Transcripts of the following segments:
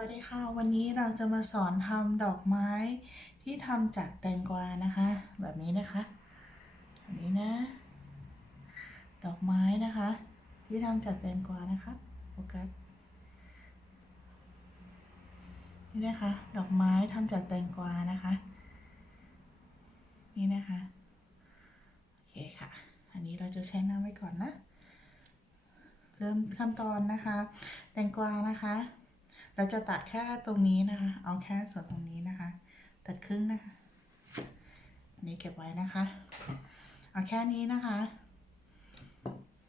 วัสดีค่ะ วันนี้เราจะมาสอนทำดอกไม้ที่ทำจากแตงกวานะคะ แบบนี้นะคะแบบนี้นะ ดอกไม้นะคะ ที่ทำจากแตงกวานะคะโฟกัสนี่นะคะ ดอกไม้ทำจากแตงกวานะคะ นี่นะคะโอเคค่ะ อันนี้เราจะแช่น้ำไว้ก่อนนะ เริ่มขั้นตอนนะคะ แตงกวานะคะ เราจะตัดแค่ตรงนี้นะคะ เอาแค่ส่วนตรงนี้นะคะ ตัดครึ่งนะคะอันนี้เก็บไว้นะคะ เอาแค่นี้นะคะ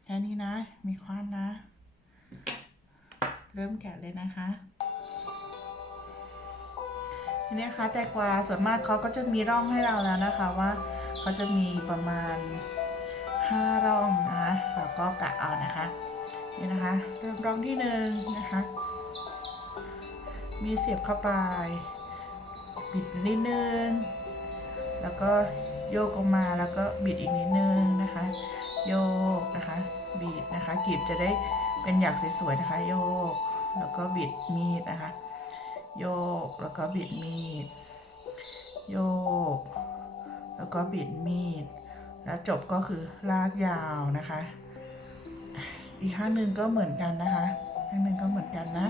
แค่นี้นะ มีคว้านนะ เริ่มแกะเลยนะคะทีนี้คะแต่กวาส่วนมากเขาก็จะมีร่องให้เราแล้วนะคะว่าเขาจะมีประมาณห้าร่องนะเราก็กะเอานะคะนี่นะคะ เริ่มร่องที่หนึ่งนะคะ มีเสียบเข้าไป บิดนิดนึง แล้วก็โยกออกมาแล้วก็บิดอีกนิดนึงนะคะ โยกนะคะ บิดนะคะกรีบจะได้เป็นหยักสวยๆนะคะ โยก แล้วก็บิดมีดนะคะ โยกแล้วก็บิดมีด โยก แล้วก็บิดมีด แล้วจบก็คือลากยาวนะคะ อีกข้างหนึ่งก็เหมือนกันนะคะ ข้างหนึ่งก็เหมือนกันนะ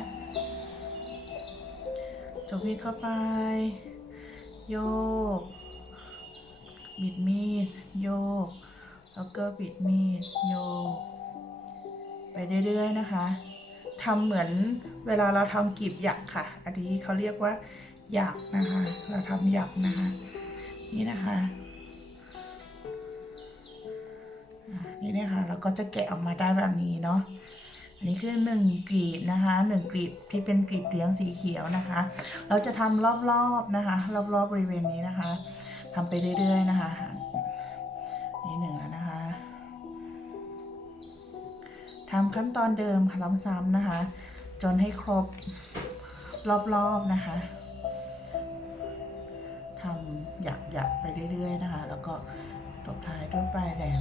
จบมีดเข้าไป โยก บิดมีด โยก แล้วก็บิดมีด โยก ไปเรื่อยๆนะคะทำเหมือนเวลาเราทำกีบหยักค่ะ อันนี้เขาเรียกว่าหยักนะคะ เราทำหยักนะคะ นี่นะคะนี่นะคะเราก็จะแกะออกมาได้แบบนี้เนาะ อันนี้คือหนึ่งกลีบนะคะหนึ่งกลีบที่เป็นกลีบเหลืองสีเขียวนะคะ เราจะทำรอบๆนะคะ รอบๆบริเวณนี้นะคะทำไปเรื่อยๆนะคะนี่หนึ่งแล้วนะคะทำขั้นตอนเดิมค่ะซ้ำๆนะคะ จนให้ครบรอบๆนะคะทำหยักๆไปเรื่อยๆนะคะ แล้วก็ตบท้ายด้วยปลายแหลม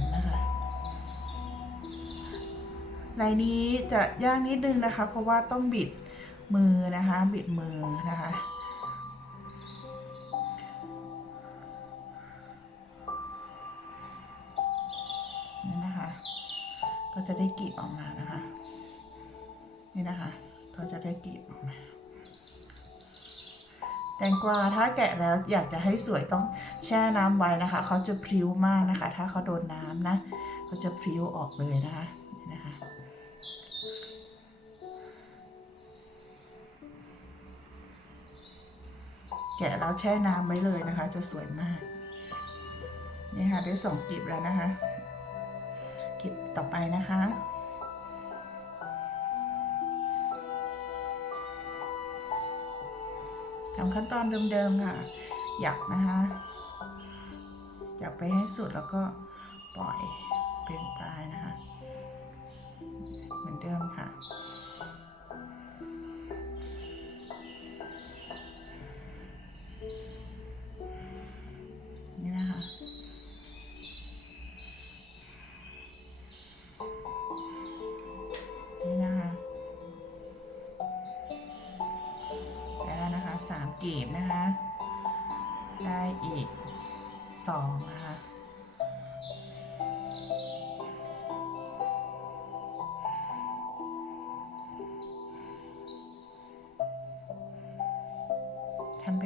ลายนี้จะยากนิดนึงนะคะ เพราะว่าต้องบิดมือนะคะ บิดมือนะคะนี่นะคะ ก็จะได้กรีบออกมานะคะ นี่นะคะก็จะได้กรีบออกมาแตงกวาถ้าแกะแล้วอยากจะให้สวยต้องแช่น้ำไว้นะคะ เขาจะพริ้วมากนะคะ ถ้าเขาโดนน้ำนะเขาจะพริ้วออกเลยนะคะ แกะแล้วแช่น้ำไว้เลยนะคะ จะสวยมาก นี่ค่ะได้สองกลีบแล้วนะคะกลีบต่อไปนะคะ ทำขั้นตอนเดิมๆค่ะ หยักนะคะหยักไปให้สุดแล้วก็ปล่อยเป็นปลายนะคะ เหมือนเดิมค่ะ กตนะคะ ได้อีกสองนะคะทำไป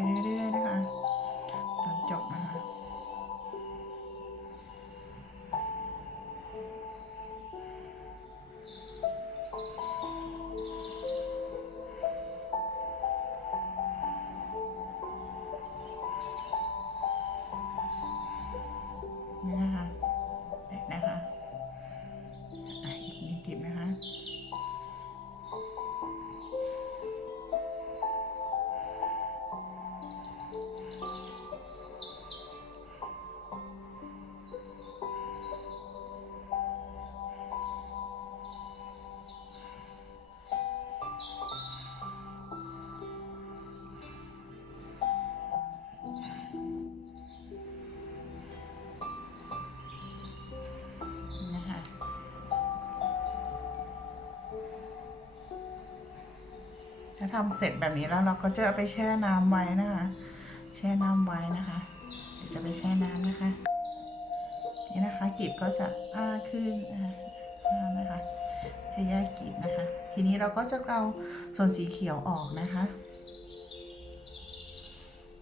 นี่ ทำเสร็จแบบนี้แล้วเราก็จะไปแช่น้ำไว้นะคะ แช่น้ำไว้นะคะ เดี๋ยวจะไปแช่น้ำนะคะ นี่นะคะกลีบก็จะอ้าขึ้นนะคะอ้านะคะจะแยกกลีบนะคะ ทีนี้เราก็จะเอาส่วนสีเขียวออกนะคะ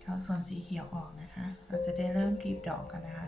เอาส่วนสีเขียวออกนะคะ เราจะได้เริ่มกลีบดอกกันนะคะ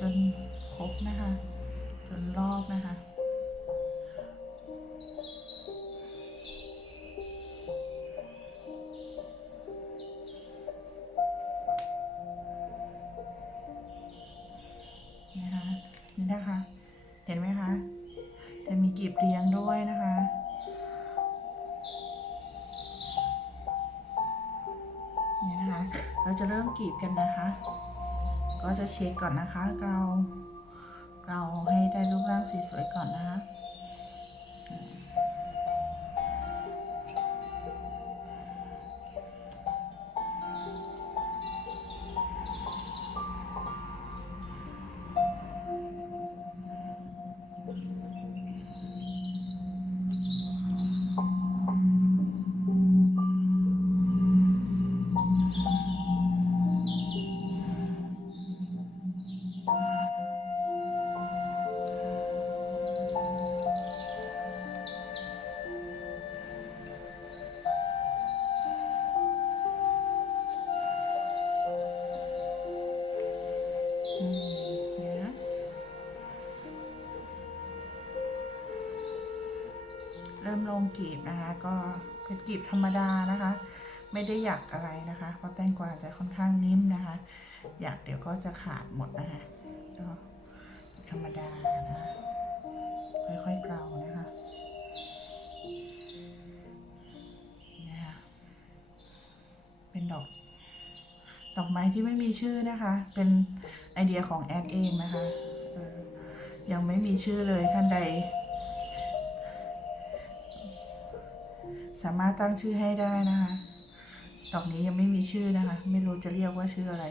จนครบนะคะ จนรอบนะคะ นะคะ นี่นะคะ เห็นไหมคะ จะมีกีบเรียงด้วยนะคะนี่นะคะ เราจะเริ่มกรีดกันนะคะ ก็จะเช็คก่อนนะคะ เราเราให้ได้รูปร่างสวยๆก่อนนะคะ นะเริ่มลงกีบนะคะ ก็เป็นกีบธรรมดานะคะ ไม่ได้หยักอะไรนะคะ เพราะแตงกวาจะค่อนข้างนิ่มนะคะหยักเดี๋ยวก็จะขาดหมดนะคะก็ธรรมดานะค่อยๆเกลานะคะนี่ยค่ะเป็นดอกดอกไม้ที่ไม่มีชื่อนะคะ เป็น ไอเดียของแอนเองนะคะ ยังไม่มีชื่อเลยท่านใด สามารถตั้งชื่อให้ได้นะคะ ดอกนี้ยังไม่มีชื่อนะคะ ไม่รู้จะเรียกว่าชื่ออะไร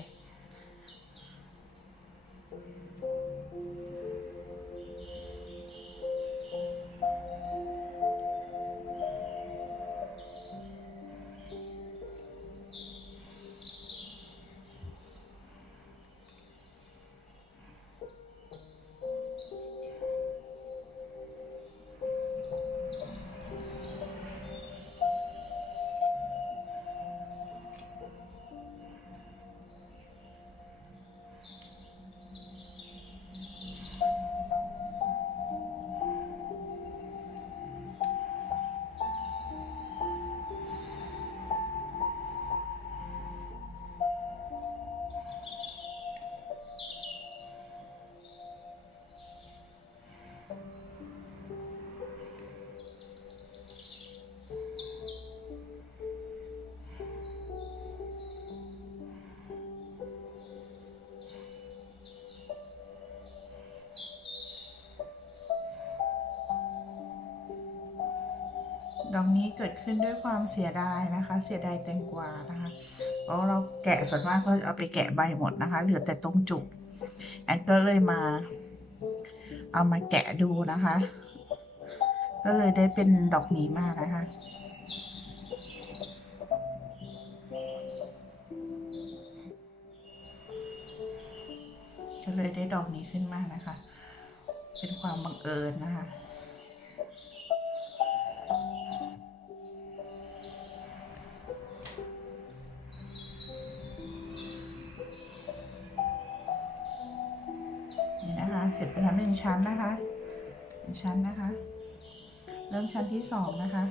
ขึ้นด้วยความเสียดายนะคะ เสียดายแตงกวานะคะเพราะเราแกะส่วนมากก็เอาไปแกะใบหมดนะคะ เหลือแต่ตรงจุกแอนก็เลยมา เอามาแกะดูนะคะ ก็เลยได้เป็นดอกนี้มากนะคะก็เลยได้ดอกนี้ขึ้นมานะคะ เป็นความบังเอิญนะคะ ชั้นนะคะ ชั้นนะคะ เริ่มชั้นที่สองนะคะ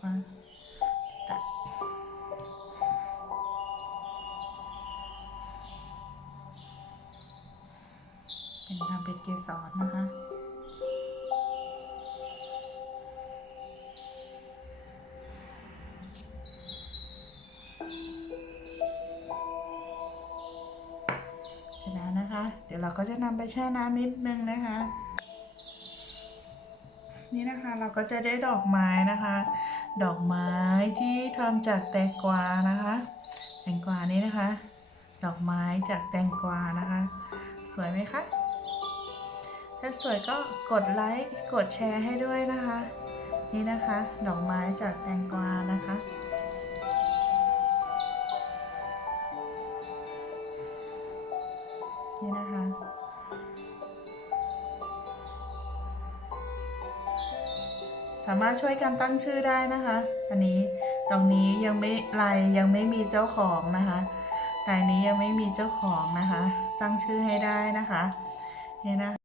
เสร็จแล้วเราก็ตัดเป็นทำเป็นเกสรนะคะเสร็จแล้วนะคะเดี๋ยวเราก็จะนำไปแช่น้ำนิดนึงนะคะ นี่นะคะเราก็จะได้ดอกไม้นะคะ ดอกไม้ที่ทำจากแตงกวานะคะ แตงกวานี้นะคะ ดอกไม้จากแตงกวานะคะ สวยไหมคะถ้าสวยก็กดไลค์กดแชร์ให้ด้วยนะคะ นี่นะคะ ดอกไม้จากแตงกวานะคะามารถช่วยกันตั้งชื่อได้นะคะ อันนี้ตรงนี้ยังไม่ลายยังไม่มีเจ้าของนะคะลายนี้ยังไม่มีเจ้าของนะคะ ตั้งชื่อให้ได้นะคะนี่นะคะ